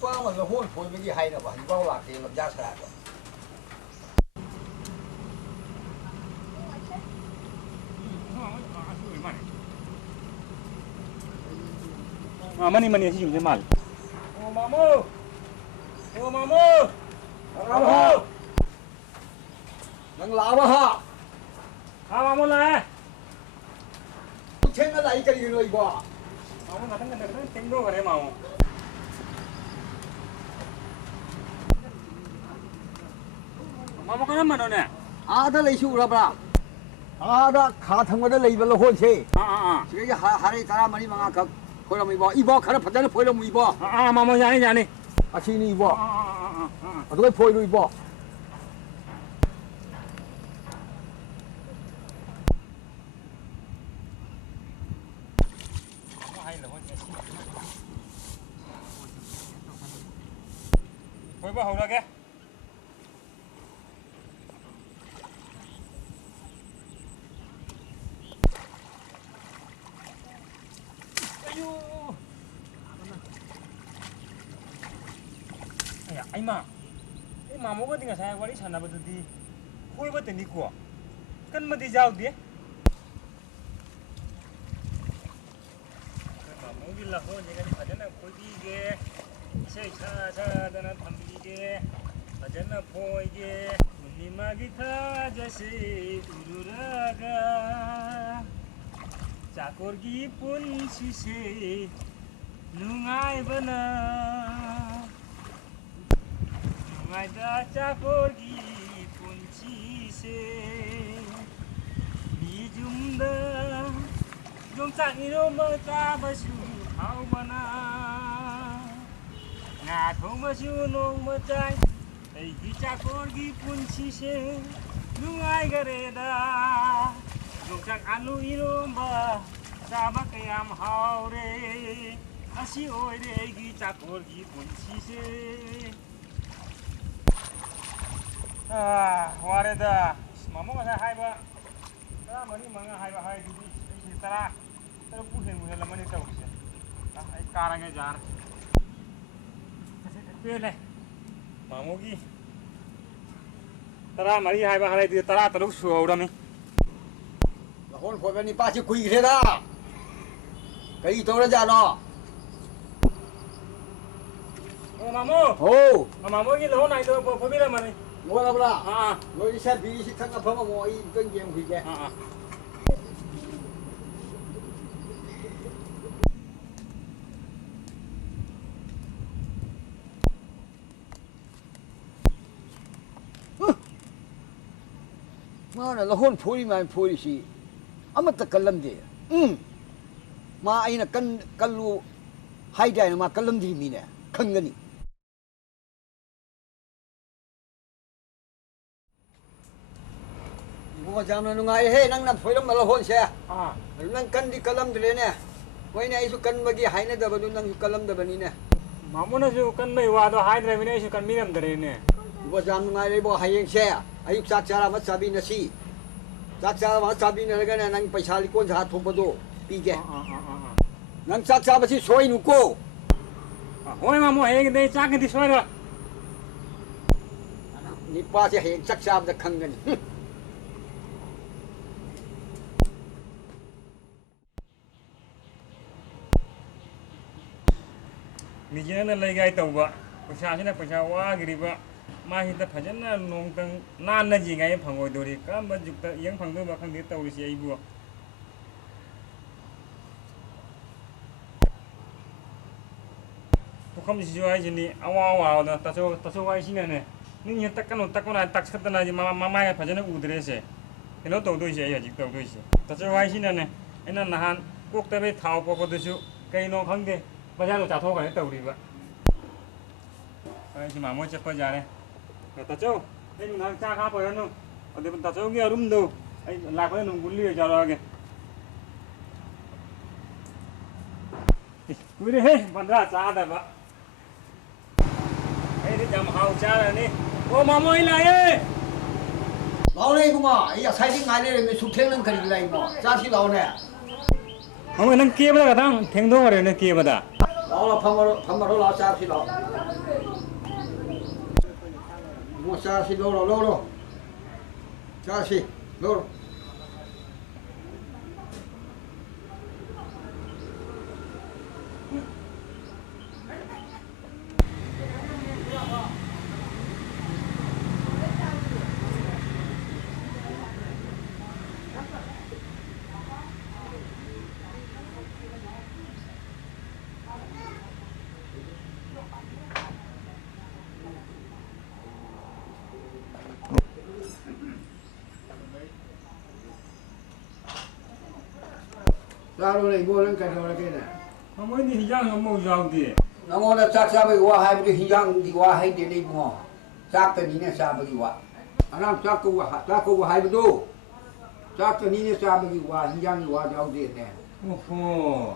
ꯅꯨꯄꯥ ꯑꯃ ꯂꯧꯍꯣꯟ ꯐꯣꯏꯕꯒꯤ ꯍꯥꯏꯅꯕ ꯍꯧꯖꯤꯛꯐꯥꯎ ꯂꯥꯛꯇꯦ ꯂꯝꯖꯥ ꯁꯔꯥꯗꯣ ꯃꯅꯤ ꯑꯁꯤ ꯌꯨꯝꯁꯦ ꯃꯥꯜꯂꯦ ꯑꯣ ꯃꯥꯃꯣ ꯃꯥꯃꯣ ꯅꯪ ꯂꯥꯛꯑꯕ ꯍꯥ ꯃꯥꯃꯣ ꯂꯥꯛꯑꯦ ꯊꯦꯡꯅ ꯂꯥꯛꯏ ꯀꯔꯤꯒꯤꯅꯣ ꯏꯕꯣ ꯃꯥꯃꯣ ꯉꯥꯛꯇꯪ ꯊꯦꯡꯗꯣꯛꯈ꯭ꯔꯦ ꯃꯥꯃꯣ ꯃꯥꯃꯣ ꯀꯔꯝꯕꯅꯣꯅꯦ ꯑꯥꯗ ꯂꯩꯁꯤ ꯎꯔꯕ꯭ꯔꯥ ꯑꯥꯗ ꯈꯥ ꯊꯪꯕꯗ ꯂꯩꯕ ꯂꯧꯍꯣꯟꯁꯦ ꯁꯤꯗꯒꯤ ꯍꯔꯩ 10-15ꯈꯛ ꯐꯣꯏꯔꯝꯃꯨ ꯏꯕꯣ ꯏꯕꯣ ꯈꯔ ꯐꯖꯅ ꯐꯣꯏꯔꯝꯃꯨ ꯏꯕꯣ ꯃꯥꯃꯣ ꯌꯥꯅꯤ ꯑꯁꯤꯅꯤ ꯏꯕꯣ ꯑꯗꯨꯃꯥꯏ ꯐꯣꯏꯔꯨ ꯏꯕꯣ ꯐꯣꯏꯕ ꯍꯧꯔꯒꯦ ꯑꯩꯃ ꯑꯩ ꯃꯥꯃꯣꯒꯗꯤ ꯉꯁꯥꯏ ꯋꯥꯔꯤ ꯁꯥꯟꯅꯕꯗꯨꯗꯤ ꯐꯣꯏꯕꯇꯅꯤꯀꯣ ꯀꯟꯕꯗꯤ ꯌꯥꯎꯗꯦ ꯃꯥꯃꯣꯒꯤ ꯂꯧꯍꯣꯟꯁꯤꯒꯗꯤ ꯐꯖꯅ ꯐꯣꯏꯕꯤꯒꯦ ꯏꯁꯩ ꯁꯛꯗꯅ ꯊꯝꯕꯤꯒꯦ ꯐꯖꯅ ꯐꯣꯏꯒꯦ ꯄꯨꯔꯅꯤꯃꯥꯒꯤ ꯊꯥꯖꯁꯦ ꯎꯔꯨꯔꯒ ꯆꯥꯀꯣꯔꯒꯤ ꯄꯨꯟꯁꯤꯁꯦ ꯅꯨꯡꯉꯥꯏꯕꯅ ꯅꯨꯡꯉꯥꯏꯗ ꯆꯥꯀꯣꯔꯒꯤ ꯄꯨꯟꯁꯤꯁꯦ ꯃꯤꯌꯨꯝꯗ ꯌꯣꯡꯆꯥꯛ ꯏꯔꯣꯝꯕ ꯆꯥꯕꯁꯨ ꯍꯥꯎꯕꯅ ꯉꯥ ꯊꯣꯡꯕꯁꯨ ꯅꯣꯡꯃ ꯆꯥꯏ ꯑꯩꯒꯤ ꯆꯥꯀꯣꯔꯒꯤ ꯄꯨꯟꯁꯤꯁꯦ ꯅꯨꯡꯉꯥꯏꯈꯔꯦꯗ ꯌꯣꯡꯆꯥꯛ ꯑꯂꯨ ꯏꯔꯣꯝꯕ ꯆꯥꯕ ꯀꯌꯥꯝ ꯍꯥꯎꯔꯦ ꯑꯁꯤ ꯑꯣꯏꯔꯦ ꯑꯩꯒꯤ ꯆꯥꯀꯣꯔꯒꯤ ꯄꯨꯟꯁꯤꯁꯦ ꯋꯥꯔꯦꯗ ꯃꯥꯃꯣ ꯉꯁꯥꯏ ꯍꯥꯏꯕ 10-15 ꯍꯥꯏꯕ ꯍꯥꯏꯗꯨꯗꯤ ꯑꯩꯁꯤ 10-13ꯄꯨ ꯍꯦꯜꯂꯝꯃꯅꯤ ꯇꯧꯔꯤꯁꯦ ꯑꯩ ꯀꯥꯔꯒꯦ ꯌꯥꯔꯦ ꯄꯦꯜꯂꯦ ꯃꯥꯃꯣꯒꯤ 14 ꯍꯥꯏꯕ ꯍꯥꯏꯗꯨꯗꯤ 13 ꯁꯨꯍꯧꯔꯝꯃꯤ ꯂꯧꯍꯣꯟ ꯐꯣꯏꯕ ꯅꯤꯄꯥꯁꯤ ꯀꯨꯏꯈ꯭ꯔꯦꯗ ꯀꯔꯤ ꯇꯧꯔꯖꯥꯠꯅꯣ ꯑꯣ ꯃꯥꯃꯣ ꯃꯥꯃꯣꯒꯤ ꯂꯧꯍꯣꯟ ꯍꯥꯏꯗꯣ ꯐꯣꯏꯕꯤꯔꯝꯃꯅꯤ ꯂꯣꯏꯔꯕ꯭ꯔꯥ ꯂꯣꯏꯔꯤꯁꯦ ꯕꯤꯔꯤꯁꯤ ꯊꯛꯅ ꯐꯝꯃꯃꯣ ꯑꯩ ꯑꯝꯇꯪ ꯌꯦꯡꯈꯤꯒꯦ ꯃꯥꯅ ꯂꯧꯍꯣꯟ ꯐꯣꯏꯔꯤ ꯃꯌꯥꯝ ꯐꯣꯏꯔꯤꯁꯤ ꯑꯃꯠꯇ ꯀꯜꯂꯝꯗꯦ ꯃꯥ ꯑꯩꯅ ꯀꯜꯂꯨ ꯍꯥꯏꯗꯥꯏꯅ ꯃꯥ ꯀꯜꯂꯝꯗ꯭ꯔꯤ ꯃꯤꯅꯦ ꯈꯪꯒꯅꯤ ꯏꯕꯣ ꯌꯥꯝꯅ ꯅꯨꯡꯉꯥꯏꯔꯦꯍꯦ ꯅꯪꯅ ꯐꯣꯏꯔꯝꯕ ꯂꯧꯍꯣꯟꯁꯦ ꯑꯗꯨ ꯅꯪ ꯀꯟꯗꯤ ꯀꯜꯂꯝꯗ꯭ꯔꯦꯅꯦ ꯍꯣꯏꯅꯦ ꯑꯩꯁꯨ ꯀꯟꯕꯒꯤ ꯍꯥꯏꯅꯗꯕꯗꯨ ꯅꯪꯁꯨ ꯀꯜꯂꯝꯗꯕꯅꯤꯅꯦ ꯃꯥꯃꯣꯅꯁꯨ ꯀꯟꯕꯩ ꯋꯥꯗꯣ ꯍꯥꯏꯗ꯭ꯔꯕꯅꯤꯅ ꯑꯩꯁꯨ ꯀꯟꯕꯤꯔꯝꯗ꯭ꯔꯦꯅꯦ 이거 참 누가이고 하행세 아육 짝자라 뭐 잡이너시 짝자라 뭐 잡이너가나 난 पैसा लिको जा थोपदो पीगे 난 짝자버시 소이 नुको होय मामो हेग दे चाक दि सोयरा निपासे हेग 짝자बदा खंगनी मिजेना लेगाय तौबा पैसासिना पैसा वागिरिबा माहिदा फजना नोंतंग नाना जिगाय फंगोदोरी कम जुक्ता यंग फंगदो बखंग दे तौरिसि आइबो पुखम सिजु आइजिनी अवा अवा तसो वाइसिनाने निनि तकनो तक्सतना जि मामा फजना उदरेसे केनो तौदोइसे आइ हजिक तौदोइसे तसो वाइसिनाने एना नहान कोक्तबे थाव पोपदसु कइनो खंगे बजानो चाथोगने तौरिबा ai मामो चप्पा जाने तचौ ai नहान चा खा परनु अदे तचौ के अरुम दो ai लाखले नु गुल्ली जारागे कुरे हे Bandra चादबा ai ri jam hau चारने ओ मामो इ लाए लाउने इबुमा ai असाइदि ngaine रे सुथें नं करि लाइमो चासी लाउने मामो नं केबदा गथां थेंदो हरेने केबदा लाउ फमरो लाउ चासी लाउ mua xa xí lô rồi xa xí lô rồi ra rồi này mua lên cái đồ này kia này Mà mới đi giang không mau giàu thì. nó ngon là chắc sao bây qua hai cái hình dạng đi qua hai tiền đi mua chắc cái này sao bây qua anh em chắc cô hai bên đâu chắc cái này sao bây qua hình dạng đi qua giàu tiền này Ồ.